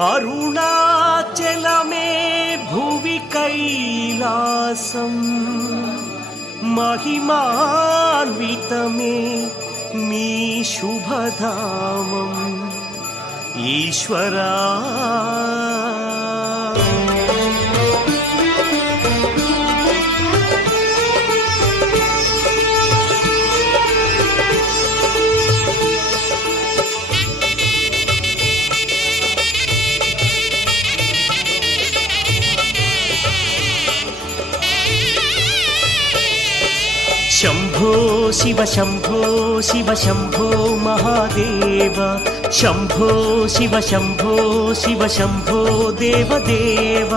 अरुणाचलमे भुवि कैलासं महिमान्वितमे मी शुभधामम् ईश्वरा शंभो शिव शंभो शिव शंभो महादेव शंभो शिव शंभो शिव शंभो देवदेव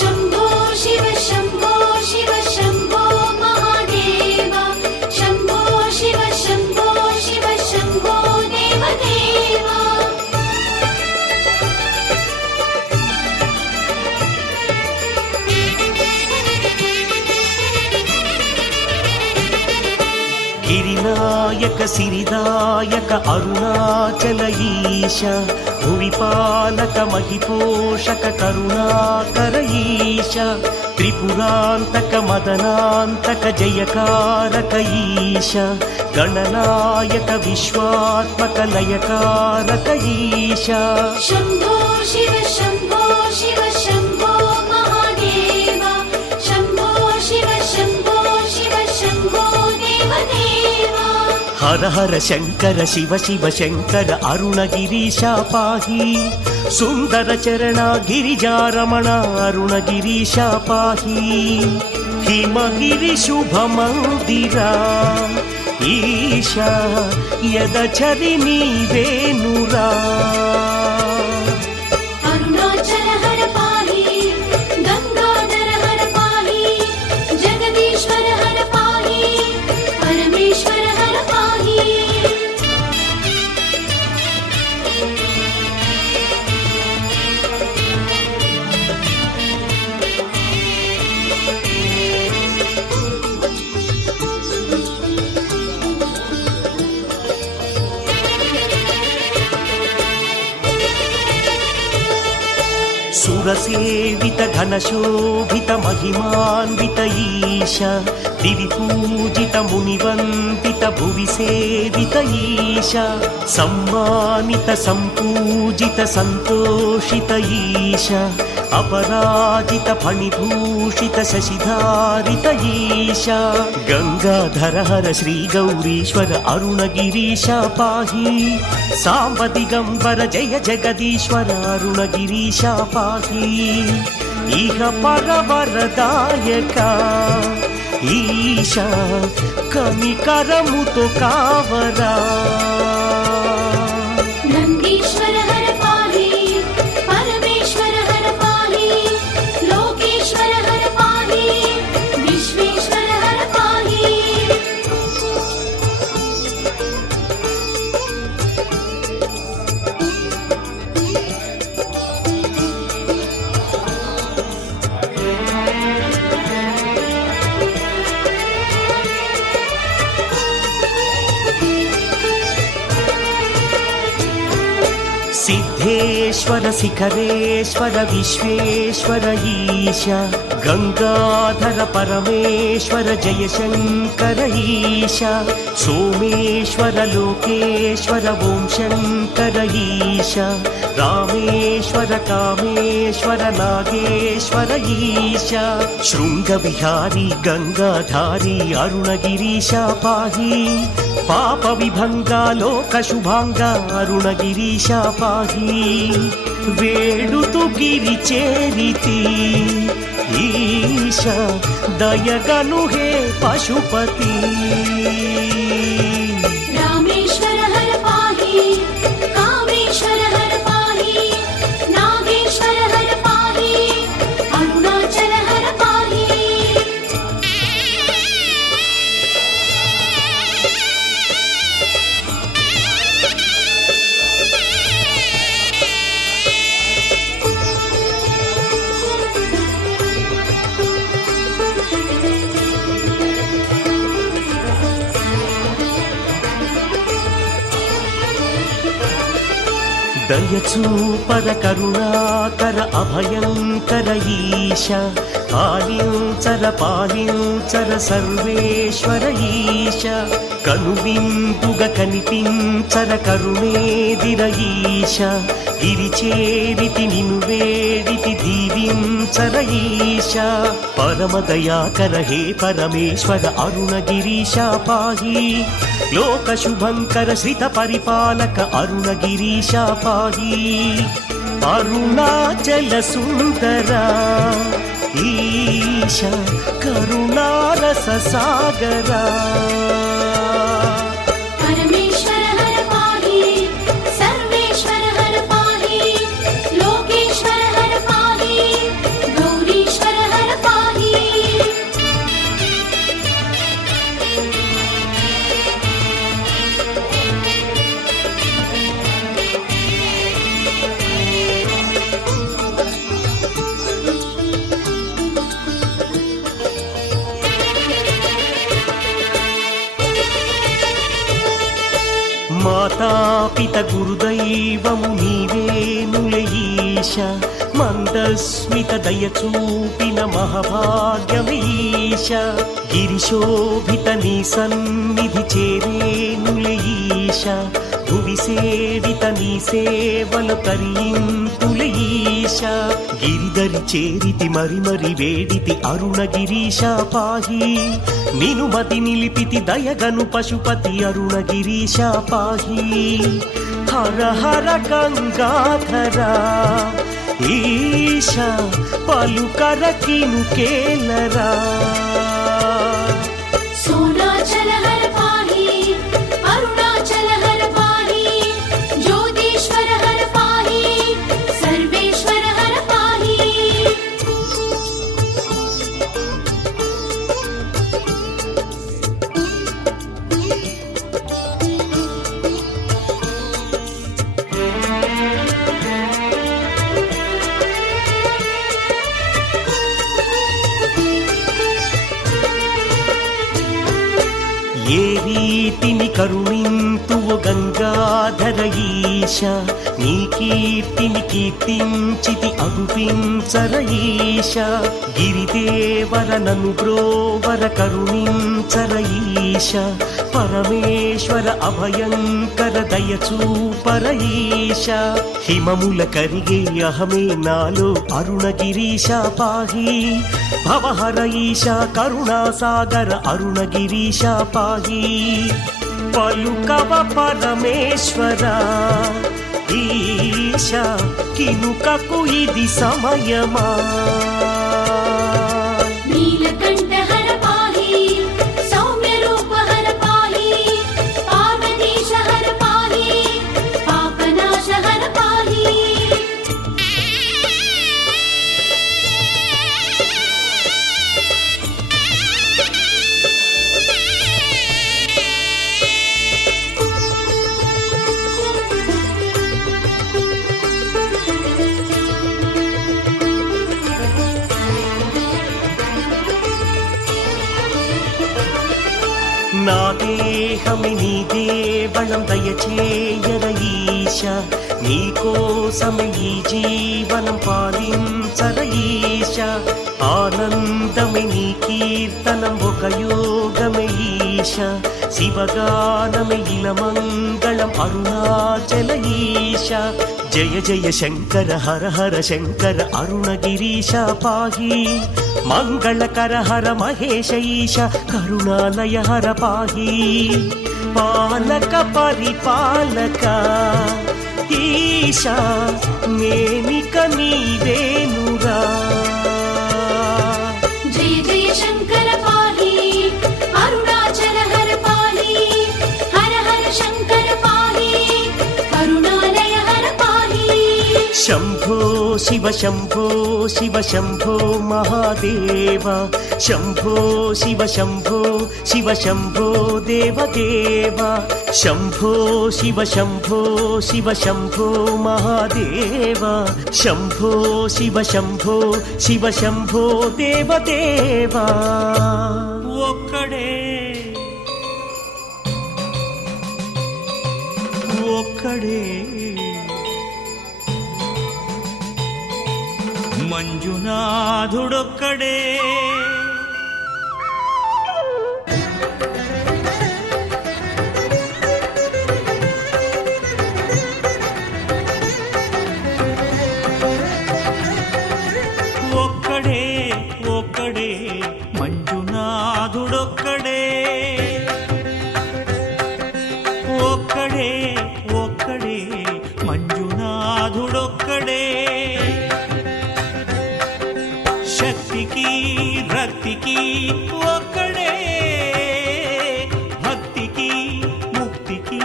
शंभो शिव शंभो शिव शंभो महादेव शंभो शिव शंभो शिव शंभो देवदेव गिरिनायक सिरिदायक अरुणाचल ईश भुविपालक महिपोषक करुणाकर ईश त्रिपुरान्तक मदनान्तक जयकारक ईश गणनायक विश्वात्मक लयकारक ईश शंभो शिव शंभो शिव शंभो महादेव शंभो शिव शंभो शिव शंभो देवदेव हर हर शंकर शिव शिव शंकर अरुणगिरीश पाहि सुंदर चरण गिरिजारमण अरुणगिरीश पाहि हिमगिरि शुभ मंदिरा ईशा यदचरि नीवेनुरा अरुणाचल हर पाहि गंगाधर हर पाहि जगदीश्वर हर पाहि परमेश्वर हर पाहि सुरसेवित घनशोभित महिमान्वित ईश दिवि पूजित मुनिवन्दित भुवि सेवित ईश सम्मानित सम्पूजित सन्तोषित ईश अपराजित फणिभूषित शशिधारित ईश गंगाधर हर श्री गौरीश्वर अरुणगिरीश पाहि सांब दिगंबर जय जगदीश्वर अरुणगिरीश पाहि इह परवरदायका ईशा कनिकरमुतो कावरा नंदीश्वर हर पाहि परमेश्वर हर पाहि लोकेश्वर हर पाहि विश्वेश्वर हर पाहि सिद्धेश्वर शिखरेश्वर विश्वेश्वर ईश गंगाधर परमेश्वर जयशंकर ईश सोमेश्वर लोकेश्वर ओं शंकर ईश रामेश्वर कामेश्वर नागेश्वर ईश शृंगविहारी गंगाधारी अरुणगिरीश पाहि पाप विभंगा लोक शुभांगा अरुणगिरीश पाहि वेडुतु गिरि चेरिति ईशा दयगनु हे पशुपति रामेश्वर हर पाहि कामेश्वर हर पाहि नागेश्वर हर पाहि अरुणाचल हर पाहि దయచూపర కరుణాకర అభయంకర ఈశ పాలించర పాలించర సర్వేశ్వర ఈశ కనువిందుగ కనిపించర కరుణేదిర ఈశ గిరిచేరితి నిను వేడితి దీవించర ఈశ పరమదయాకర హే పరమేశ్వర అరుణగిరీశ పాహి లోక శుభంకర శ్రిత పరిపాలక అరుణగిరీశ పాహి అరుణాచల సుందర ఈశ కరుణారస సాగర परमेश्वर हर पाहि सर्वेश्वर हर पाहि लोकेश्वर हर पाहि गौरीश्वर हर पाहि మాతాపిత గురుదైవము నీవేనులే ఈశ మందస్మిత దయచూపిన మహాభాగ్యమీశ గిరిశోభిత నీ సన్నిధి చేరేనులే ఈశ భువి సేవిత నీ సేవలు తరింతులే ఈశ గిరిధరి చేరితి మరి మరి వేడితి అరుణగిరీశ పాహి నిను మతి నిలిపితి దయగను పశుపతి అరుణగిరీశ పాహి హర హర గంగాధర ఈశ పలుకర కిను కేలరా सोनाचल हर पाहि अरुणाचल हर पाहि ज्योतिश्वर हर पाहि सर्वेश्वर हर पाहि ఏ రీతిని కరుణింతువు గంగాధర ఈశ నీ కీర్తిని కీర్తించితి అగుపించర ఈశ గిరిదేవర నను బ్రోవర కరుణించర ఈశ పరమేశ్వర అభయంకర దయచూపర ఈశ హిమముల కరిగే అహమే నాలో అరుణగిరీశ పాహి భవహర ఈశ కరుణాసాగర అరుణగిరీశ పాహి పలుకవ పరమేశ్వర ఈశ కినుకకు ఇది సమయమా नीलकंठ हर पाहि सौम्य रूप हर पाहि पार्वतीश हर पाहि पापनाश हर पाहि నా దేహమి నీ దేవళం దయచేయర ఈశ నీకోసమే ఈ జీవనం పాలించర ఈశ ఆనందమే నీ కీర్తనం ఒక యోగమే ఈశ శివగానమే ఇల మంగళం అరుణాచల ఈశ జయ జయ శంకర హర హర శంకర అరుణగిరీశ పాహి మంగళకర హర మహేశ ఈశ కరుణాలయ హర పాహి పాలక పరిపాలక ఈశ నేనిక నీవేనురా जय जय शंकर पाहि अरुणाचल हर पाहि हर हर शंकर पाहि करुणालय हर पाहि శంభో శివ శంభో శివ శంభో మహాదేవ శంభో శివ శంభో శివ శంభో దేవదేవ శంభో శివ శంభో శివ శంభో మహాదేవ శంభో శివ శంభో శివ శంభో దేవదేవ ఒక్కడే ఒక్కడే మంజునాథుడొక్కడే ఒక్కడే ఒక్కడే మంజునాథుడొక్కడే ఒక్కడే ఒక్కడే మంజునాథుడొక్కడే శక్తికి రక్తికి ఒక్కడే భక్తికి ముక్తికి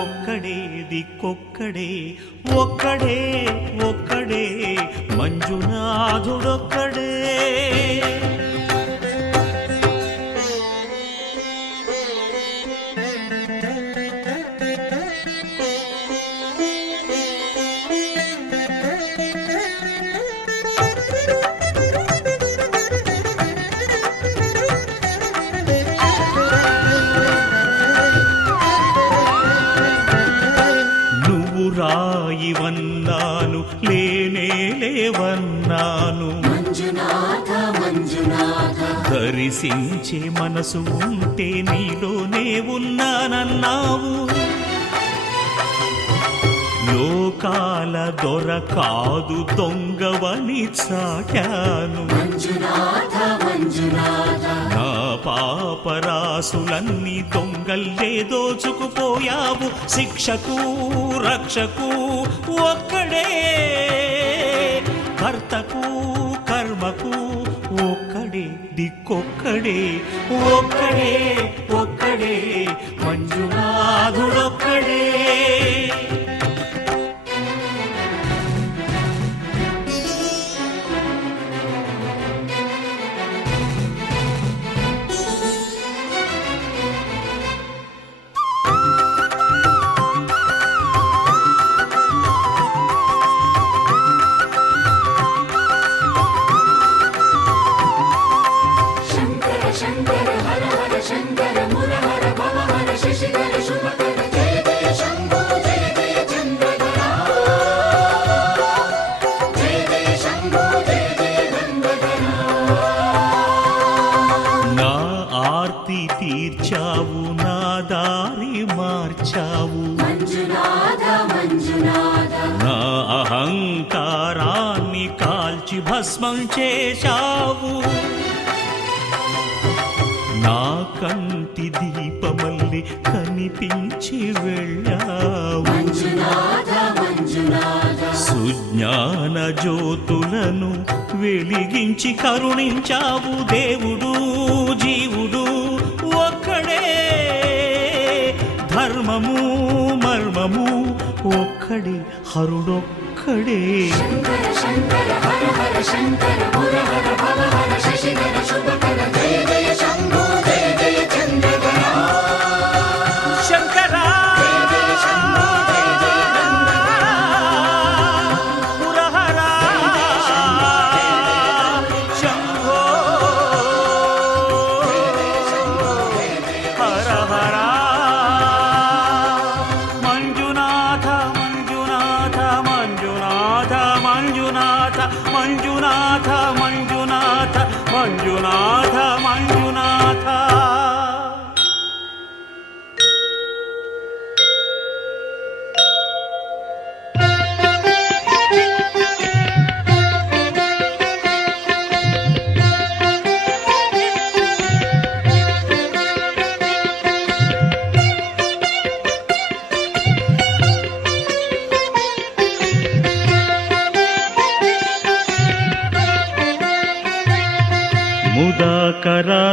ఒక్కడే దిక్కొక్కడే ఒక్కడే ఒక్కడే మంజునాథుడొక్కడే రాయివన్నాను లేనే లేవన్నాను మంజునాథ మంజునాథ దర్శించే మనసు ఉంటే నీలోనే ఉన్నానన్నావు లోకాల దొర కాదు దొంగవని చాటాను మంజునాథ మంజునాథ నా పాపరాసులన్నీ దొంగల్లే దోచుకుపోయావు శిక్షకు రక్షకు ఒక్కడే కర్తకు కర్మకు ఒక్కడే దిక్కొక్కడే ఒక్కడే ఒక్కడే మంజునాథుడొక్కడే శంకర శంకర హర హర శంకర మురహర భవహర శశిధర శుభకర జయ జయ శంభో జయ జయ చంద్రధర జయ జయ శంభో జయ జయ గంగధర నా ఆర్తి తీర్చావు నా దారి మార్చావు మంజునాథ మంజునాథ నా అహంకారాన్ని కాల్చి భస్మం చేశావు నా కంటి దీపమల్లి కనిపించి వెళ్ళావు మంజునాథ మంజునాథ సుజ్ఞాన జ్యోతులను వెలిగించి కరుణించావు దేవుడు జీవుడు ఒక్కడే ధర్మము మర్మము ఒక్కడే హరుడొక్కడే శంకర శంకర హర హర శంకర మురహర భవహర శశిధర శుభకర జయ జయ శంభో జయ జయ చంద్రధర శంకరా జయ జయ శంభో జయ జయ గంగధర పురహరా శంభో హర హర మంజునాథ మంజునాథ మంజునాథ మంజునాథ మంజునాథ మంజునాథ మంజునాథ మంజునాథ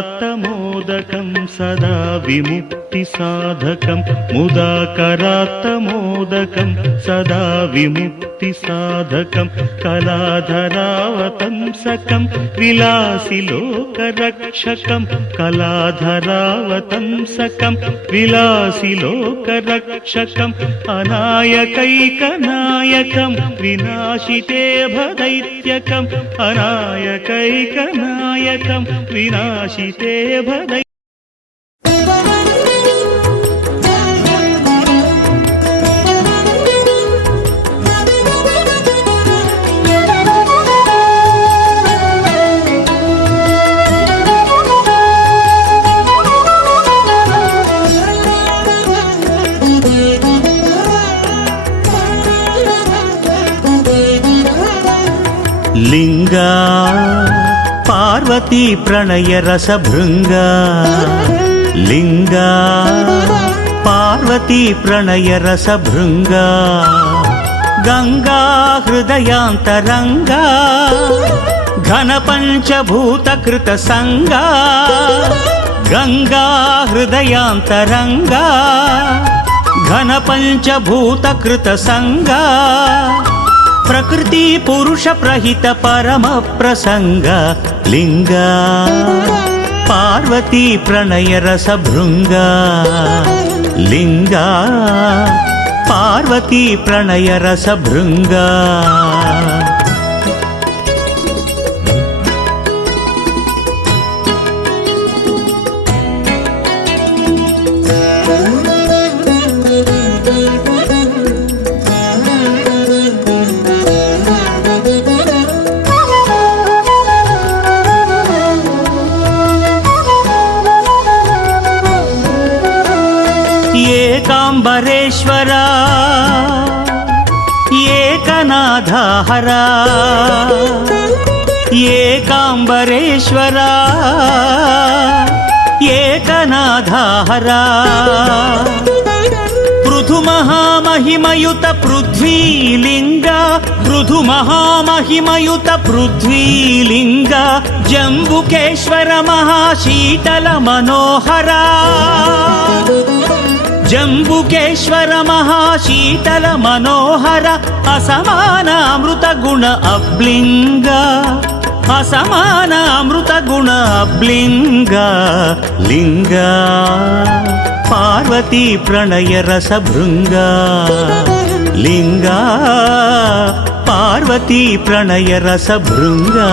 ముదాకరాత్తమోదకం సదా విముక్తి సాధకం ముదాకరాత్తమోదకం సదా విముక్తి సాధకం కళాధరావతంసకం విలాసి లోకరక్షకం కళాధరావతంసకం విలాసి లోకరక్షకం అనాయకైకనాయకం వినాశితే భదైత్యకం అనాయకైకనాయకం వినాశితే భదై లింగా పార్వతీ ప్రణయ రసభృంగా లింగా పార్వతీ ప్రణయ రసభృంగా గంగా హృదయాంతరంగా ఘన పంచభూత కృత సంగా గంగా హృదయాంతరంగా ఘన పంచభూత కృత సంగా ప్రకృతి పురుష ప్రహిత పరమ ప్రసంగ లింగా పార్వతీ ప్రణయ రసభృంగా లింగా పార్వతీ ప్రణయ రసభృంగా ఏకాంబరేశ్వరా ఏకనాథహరా ఏకాంబరేశ్వరా ఏకనాథహరా పృథు మహామహిమయుత పృథ్వీలింగ పృథు మహామహిమయుత పృథ్వీలింగ జంబుకేశ్వర మహాశీతల మనోహరా జంబుకేశ్వర మహాశీతల మనోహర అసమాన అమృత గుణ అబ్లింగ అసమాన అమృత గుణ అబ్లింగ లింగా పార్వతీ ప్రణయ రసభృంగా లింగా పార్వతీ ప్రణయ రసభృంగా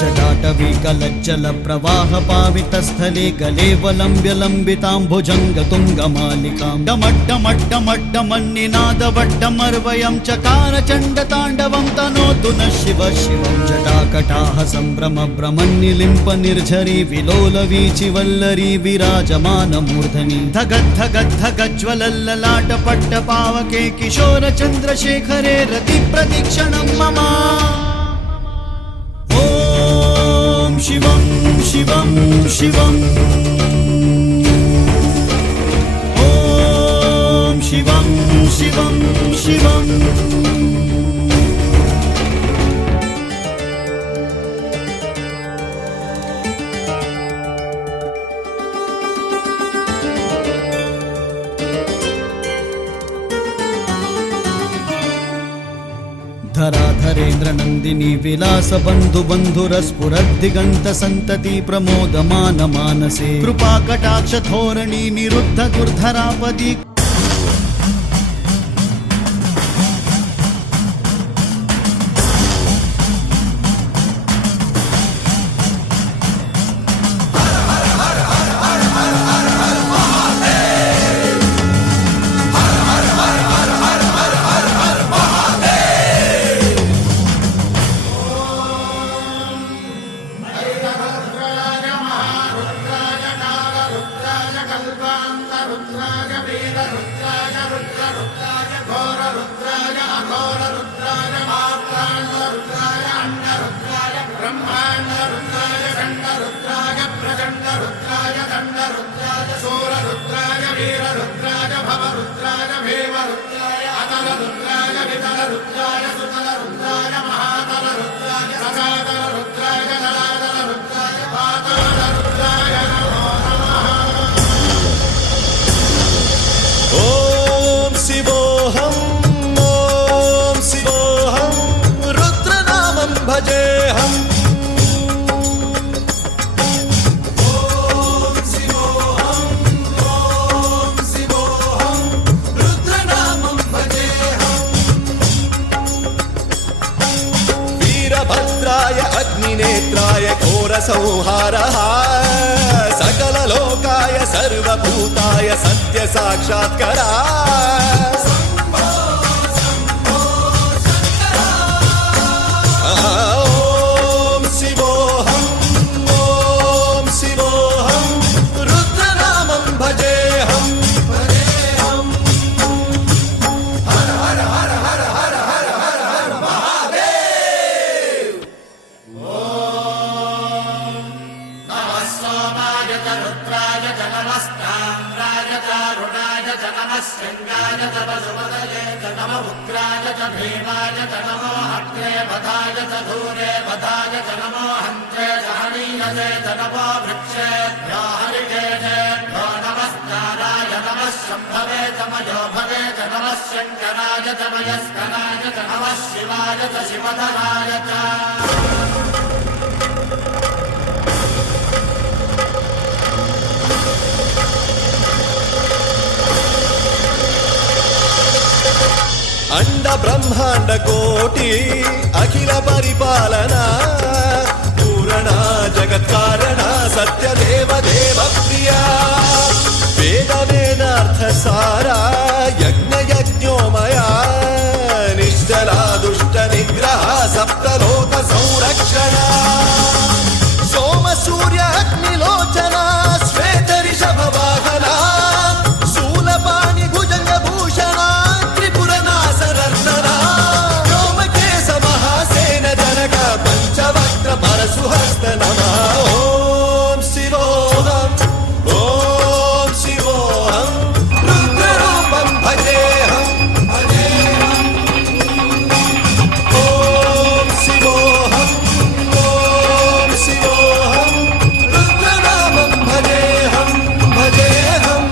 जटाटवीकलज्जल प्रवाह पावितस्थले गलेवलम्ब्य लम्बिताम्भुजङ्गतुङ्गमालिकां डमड्डमड्डमड्डमन्निनादवड्डमर्वयं चकार चण्डताण्डवं तनोतु नः शिव शिवं जटाकटाह सम्भ्रमभ्रमन्निलिम्प निर्झरी विलोलवीचि वल्लरी विराजमानमूर्धनि धगद्धगद्धगज्ज्वलल्ललाटपट्टपावके किशोरचन्द्रशेखरे रतिप्रतिक्षणं मम शिवं शिवं शिवम् ॐ शिवं शिवं शिवम् धराधरेन्द्र नंदिनी विलास बंधु बंधुरस्फुरद्दिगंत संतति प्रमोदमान मानसे कृपा कटाक्ष धोरणी निरुद्ध दुर्धरापदी वीरभद्राय अग्निनेत्राय घोरसंहारः सकललोकाय सर्वभूताय सत्यसाक्षात्करा ॐ शिवोऽहं ॐ शिवोऽहं रुद्रनामं भजेऽहं अंड ब्रह्मांड कोटि अखिल परिपालना पूरणा जगत्कारणा सत्यदेव देव प्रिया वेद वेदार्थ सारा यज्ञ यज्ञोमया निश्चला दुष्ट निग्रह सप्तलोक संरक्षणा सोम सूर्य अग्निलोचना श्वेत ऋषभ वाहना शूलपाणि भुजंग भूषणा पंचवक्त्र परशुहस्त नमः ॐ शिवोऽहं ॐ शिवोऽहं रुद्ररूपं भजेऽहं ॐ शिवोऽहं ॐ शिवोऽहं रुद्रनामं भजेऽहं भजेऽहम्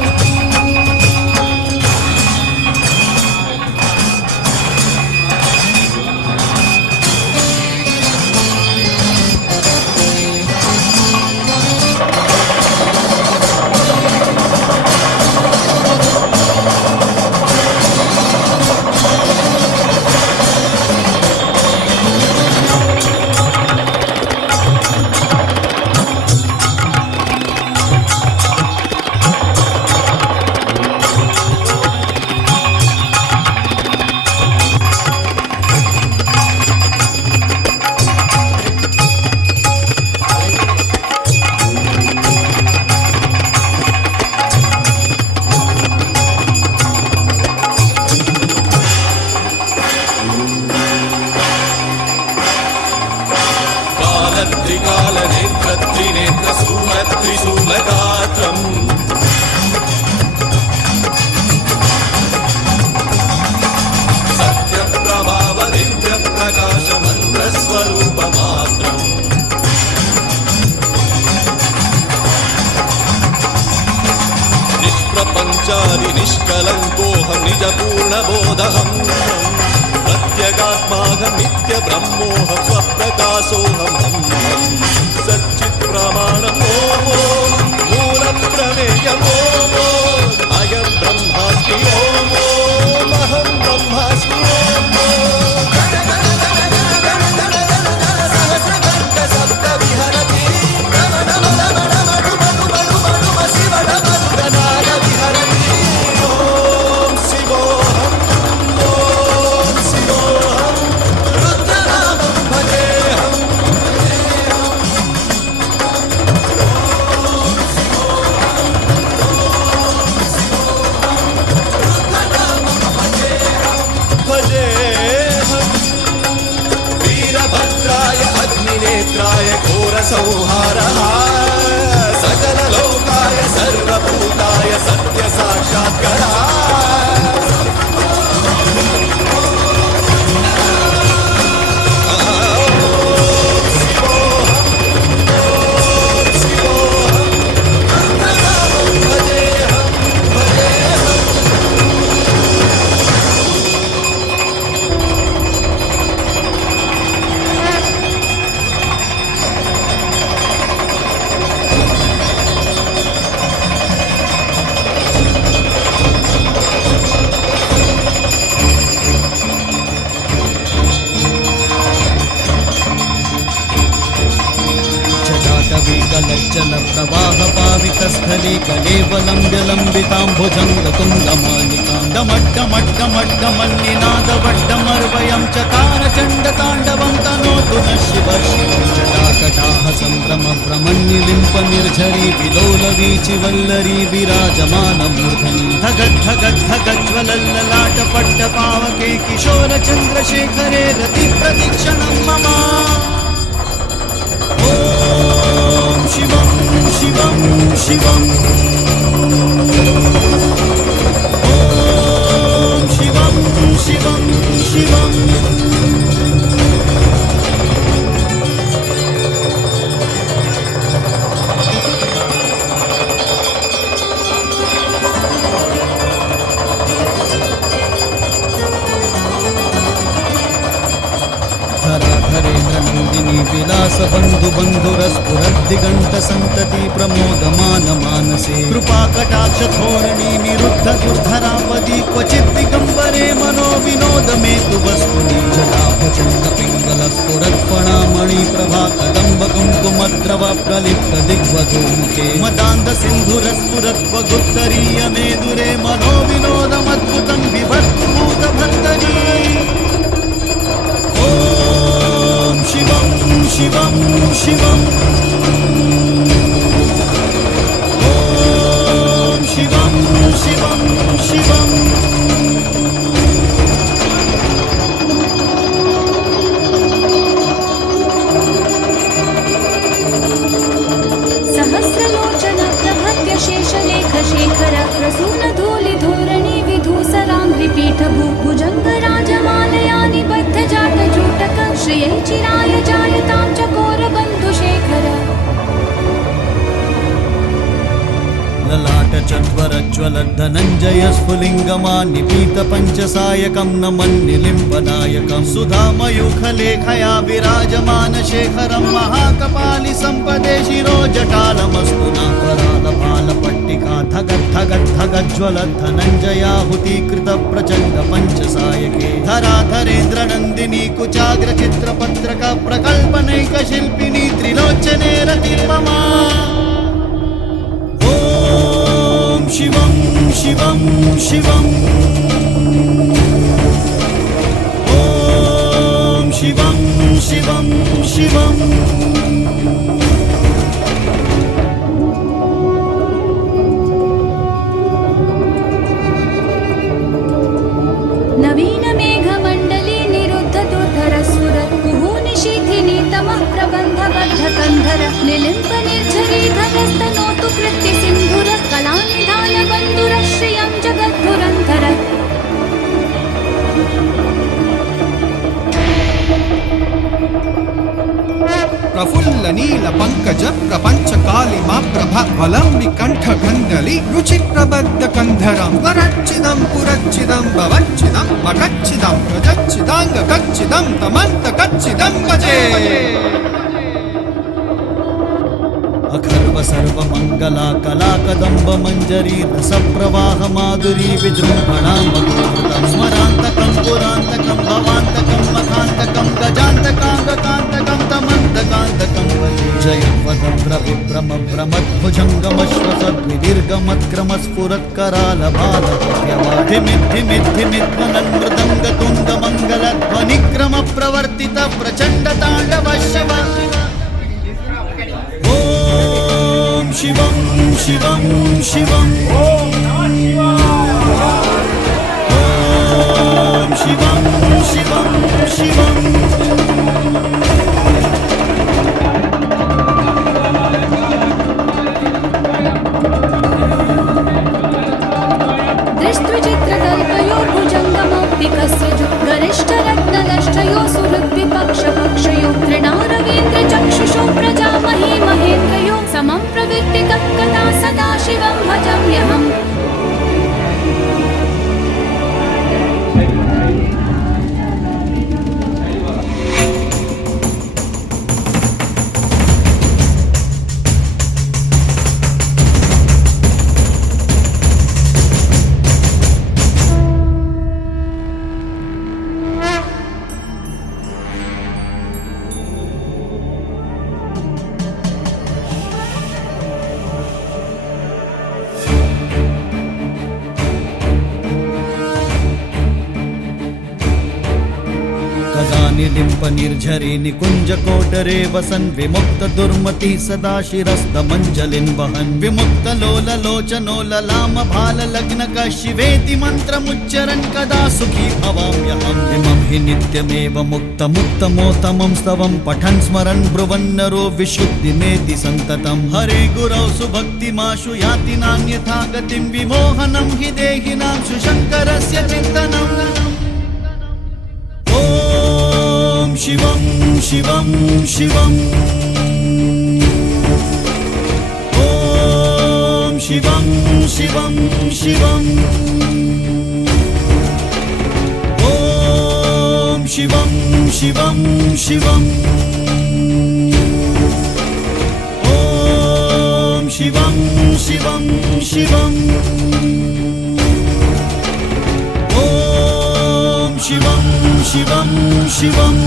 त्रिनेत्र शूलगात्रम् सत्यप्रभाव दिव्य प्रकाश मन्त्रस्वरूपमात्रम् निष्प्रपञ्चादि निष्कलङ्कोऽहं निजपूर्णबोधहम् प्रत्यगात्माहं नित्यब्रह्मोऽहं स्वप्रकाशोऽहम् सच्चित्प्रमाणम् ॐ मूलप्रमेयम् ॐ अयं ब्रह्मास्मि ॐ अहं ब्रह्मास्मि संहारः सकललोकाय सर्वभूताय सत्यसाक्षात्करा जल प्रवाह पावित स्थले कलेवलं विलम्बिताम्बुजङ्गतुङ्गमालिकां डमड्डमड्डमड्डमन्निनादवड्डमर्वयं चकार चण्डताण्डवं तनोतु नः शिवः शिवं जटाकटाः सम्भ्रमभ्रमन्निलिम्प निर्झरी विलोलवीचिवल्लरी विराजमानमूर्धनि धगद्धगद्धगज्ज्वलल्ललाटपट्टपावके किशोरचन्द्रशेखरे रतिप्रतिक्षणं मम ॐ शिवं शिवं शिवम् ॐ शिवं शिवं शिवम् धराधरेन्द्रनन्दिनी विलास बन्धुबन्धुरस्फुरद्दिगन्त सन्तति प्रमोदमान मानसे कृपाकटाक्ष धोरणी निरुद्ध दुर्धरापदी क्वचित् दिगम्बरे मनो विनोद मे तु वस्तुनि जटाभचण्ड पिङ्गल स्फुरत्फणामणि प्रभा कदम्ब कुङ्कुमद्रव प्रलिप्त दिग्वधूमुखे मदान्ध सिन्धुरस्फुरत्वगुत्तरीय मेदुरे मनो विनोदमद्भुतं बिभर्तु भूतभर्तरी ॐ शिवं शिवं शिवम् ॐ शिवं शिवं शिवम् सहस्रलोचन प्रभत्य शेषलेख शेखर प्रसून धूलि धोरणी विधूसराङ्घ्रिपीठ भुजङ्ग राजमालया निबद्ध जाट जूटक श्रियै चिराय जायतां चकोर बन्धुशेखर ललाट चत्वरज्वल धनञ्जय स्फुलिङ्गमान्निपीत पञ्चसायकं नमन्निलिम्बनायकं सुधामयूखलेखया विराजमान शेखरं महाकपालि सम्पदे शिरो जटालमस्तु नाकरालपालपट्टिका धगद्धगद्धगज्ज्वल धनञ्जयाहुतीकृत प्रचण्ड पञ्चसायके धराधरेन्द्रनन्दिनी कुचाग्र चित्रपत्रक प्रकल्पनैक शिल्पिनी त्रिलोचने रतिर्ममा शिवं शिवं शिवम् ॐ शिवं शिवं शिवम् नवीन मेघमण्डली निरुद्ध दुर्धरस्फुर कुहूनिशीथिनी तमः प्रबन्धबद्ध कन्धर निलिम्प निर्झरी धगस्तनोतु कृत्ति सिन्धुर कलानिधान बन्धुर श्रियं जगद्धुरन्धर प्रफुल्ल नील पंकज प्रपंच कालिमा प्रभ वलंबि कंठ गंडली रुचि प्रबद्ध कंधरं वरच्चिदं पुरच्चिदं भवच्चिदं मकच्चिदं प्रजच्चिदांग कच्चिदं तमंत कच्चिदं भजे अखर्व सर्व मंगला कला कदंब मंजरी रस प्रवाह माधुरी विजृंभणा मधुरतम स्मरांतकं पुरांतकं भवांतकं मखांतकं गजांतकांगकांतकं तमंतकांतकं जयवदभ्र विभ्रम भ्रमद्भुजंगमश्वसद्विदीर्घमत्क्रम स्फुरत्कराल भालधिमिद्धिमिद्धिमिद्वनन्मृदंग तुंग मंगल ध्वनिक्रम प्रवर्तित प्रचंड तांडव शव शिवं शिवं शिवम् ॐ शिवं शिवं शिवम् दृष्ट्विचित्रकल्पयो भुजङ्गमौक्तिकस्य गरिष्ठरत्नदष्टयो सुहृद्विपक्षपक्षयो तृणारवीन्द्र चक्षुषो प्रजामहे महेन्द्रयो समं प्रवृत्तिकं कदा सदा शिवं भजाम्यहम् निर्झरी निकुंज कोटरे वसन् विमुक्त दुर्मति सदा शिरस्तमञ्जलिन् वहन् विमुक्त लोल लोचनो ललाम भाल लग्न शिवेति मन्त्रमुच्चरन् कदा सुखी भवाम्यहम् इमं हि नित्यमेव मुक्त मुक्तमोत्तमं स्तवं पठन् स्मरन् ब्रुवन्नरो विशुद्धिमेति सन्ततं हरे गुरौ सुभक्तिमाशु याति नान्यथा गतिं विमोहनं हि देहिनां सुशङ्करस्य चिन्तनम् ॐ शिवं शिवं शिवम् ॐ शिवं शिवं शिवम् ॐ शिवं शिवं शिवम् ॐ शिवं शिवं शिवम् ॐ शिवं शिवं शिवम्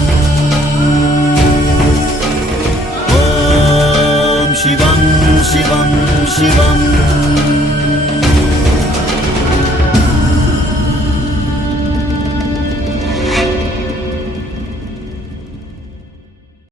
ॐ शिवं शिवं शिवम्